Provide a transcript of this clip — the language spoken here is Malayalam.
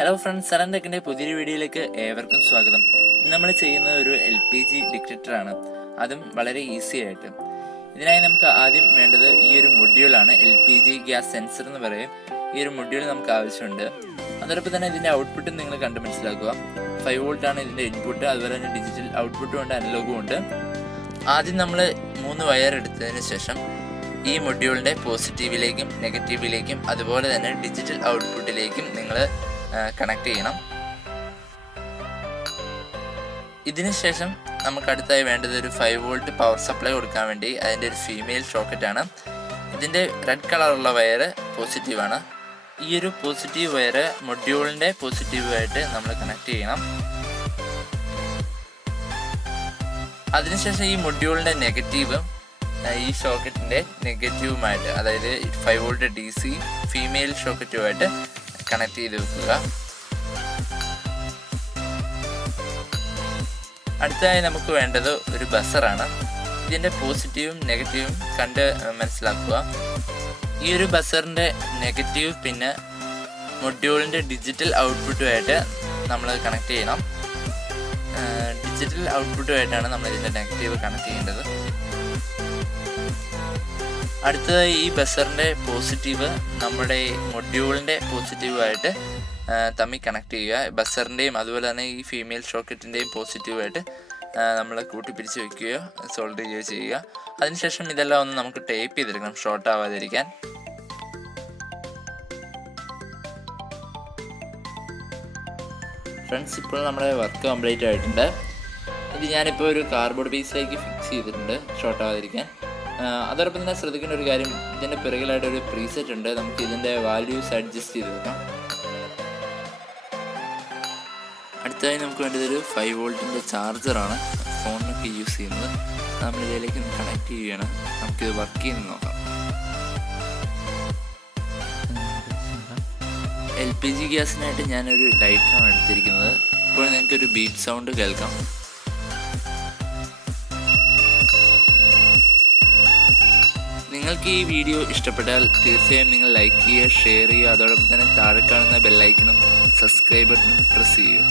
ഹലോ ഫ്രണ്ട്സ്, സലൻ ടെക്കിൻ്റെ പുതിയൊരു വീഡിയോയിലേക്ക് ഏവർക്കും സ്വാഗതം. നമ്മൾ ചെയ്യുന്നത് ഒരു LPG ഡിറ്റക്ടറാണ്, അതും വളരെ ഈസി ആയിട്ട്. ഇതിനായി നമുക്ക് ആദ്യം വേണ്ടത് ഈ ഒരു മൊഡ്യൂളാണ്. LPG ഗ്യാസ് സെൻസർ എന്ന് പറയും. ഈ ഒരു മൊഡ്യൂൾ നമുക്ക് ആവശ്യമുണ്ട്. അതോടൊപ്പം തന്നെ ഇതിൻ്റെ ഔട്ട്പുട്ടും നിങ്ങൾ കണ്ട് മനസ്സിലാക്കുക. 5 വോൾട്ട് ആണ് ഇതിൻ്റെ ഇൻപുട്ട്, അതുപോലെ തന്നെ ഡിജിറ്റൽ ഔട്ട്പുട്ടും ഉണ്ട്, അനലോഗും ഉണ്ട്. ആദ്യം നമ്മൾ 3 വയർ എടുത്തതിന് ശേഷം ഈ മൊഡ്യൂളിൻ്റെ പോസിറ്റീവിലേക്കും നെഗറ്റീവിലേക്കും അതുപോലെ തന്നെ ഡിജിറ്റൽ ഔട്ട്പുട്ടിലേക്കും നിങ്ങൾ കണക്ട് ചെയ്യണം. ഇതിനുശേഷം നമുക്ക് അടുത്തായി വേണ്ടത് ഒരു 5 വോൾട്ട് പവർ സപ്ലൈ കൊടുക്കാൻ വേണ്ടി അതിൻ്റെ ഒരു ഫീമെയിൽ ഷോക്കറ്റാണ്. ഇതിൻ്റെ റെഡ് കളറുള്ള വയർ പോസിറ്റീവാണ്. ഈ ഒരു പോസിറ്റീവ് വയർ മൊഡ്യൂളിൻ്റെ പോസിറ്റീവായിട്ട് നമ്മൾ കണക്ട് ചെയ്യണം. അതിനുശേഷം ഈ മൊഡ്യൂളിൻ്റെ നെഗറ്റീവും ഈ ഷോക്കറ്റിൻ്റെ നെഗറ്റീവുമായിട്ട്, അതായത് 5 വോൾട്ട് DC ഫീമെയിൽ ഷോക്കറ്റുമായിട്ട് കണക്ട് ചെയ്ത് വെക്കുക. അടുത്തതായി നമുക്ക് വേണ്ടത് ഒരു ബസറാണ്. ഇതിൻ്റെ പോസിറ്റീവും നെഗറ്റീവും കണ്ട് മനസ്സിലാക്കുക. ഈ ഒരു ബസറിൻ്റെ നെഗറ്റീവ് പിന്നെ മൊഡ്യൂളിൻ്റെ ഡിജിറ്റൽ ഔട്ട്പുട്ടുമായിട്ട് നമ്മൾ കണക്ട് ചെയ്യണം. ഡിജിറ്റൽ ഔട്ട്പുട്ടുമായിട്ടാണ് നമ്മൾ ഇതിൻ്റെ നെഗറ്റീവ് കണക്ട് ചെയ്യേണ്ടത്. അടുത്തതായി ഈ ബസറിൻ്റെ പോസിറ്റീവ് നമ്മുടെ മൊഡ്യൂളിൻ്റെ പോസിറ്റീവായിട്ട് തമ്മിൽ കണക്ട് ചെയ്യുക. ബസറിൻ്റെയും അതുപോലെ തന്നെ ഈ ഫീമെയിൽ ഷോക്കറ്റിൻ്റെയും പോസിറ്റീവായിട്ട് നമ്മൾ കൂട്ടിപ്പിടിച്ച് വയ്ക്കുകയോ സോൾഡർ ചെയ്യുകയോ ചെയ്യുക. അതിനുശേഷം ഇതെല്ലാം ഒന്ന് നമുക്ക് ടേപ്പ് ചെയ്തെടുക്കണം, ഷോർട്ട് ആവാതിരിക്കാൻ. ഫ്രണ്ട്സ്, ഇപ്പോൾ നമ്മുടെ വർക്ക് കംപ്ലീറ്റ് ആയിട്ടുണ്ട്. ഇത് ഞാനിപ്പോൾ ഒരു കാർഡ്ബോർഡ് പീസിലേക്ക് ഫിക്സ് ചെയ്തിട്ടുണ്ട്, ഷോർട്ട് ആവാതിരിക്കാൻ. അതോടൊപ്പം തന്നെ ശ്രദ്ധിക്കേണ്ട ഒരു കാര്യം, ഇതിൻ്റെ പിറകിലായിട്ട് ഒരു പ്രീസെറ്റ് ഉണ്ട്. നമുക്ക് ഇതിൻ്റെ വാല്യൂസ് അഡ്ജസ്റ്റ് ചെയ്ത് വെക്കാം. അടുത്തതായി നമുക്ക് വേണ്ടത് ഒരു 5 വോൾട്ടിൻ്റെ ചാർജറാണ്, ഫോണിനൊക്കെ യൂസ് ചെയ്യുന്നത്. നമ്മൾ ഇതിലേക്ക് കണക്ട് ചെയ്യുകയാണ്. നമുക്കിത് വർക്ക് ചെയ്യുന്നത് നോക്കാം. LPG ഗ്യാസിനായിട്ട് ഞാനൊരു ലൈറ്ററാണ് എടുത്തിരിക്കുന്നത്. ഇപ്പോൾ നിങ്ങൾക്കൊരു ബീപ്പ് സൗണ്ട് കേൾക്കാം. നിങ്ങൾക്ക് ഈ വീഡിയോ ഇഷ്ടപ്പെട്ടാൽ തീർച്ചയായും നിങ്ങൾ ലൈക്ക് ചെയ്യുക, ഷെയർ ചെയ്യുക. അതോടൊപ്പം തന്നെ താഴെ കാണുന്ന ബെല്ലൈക്കണും സബ്സ്ക്രൈബ് ബട്ടണും പ്രസ് ചെയ്യുക.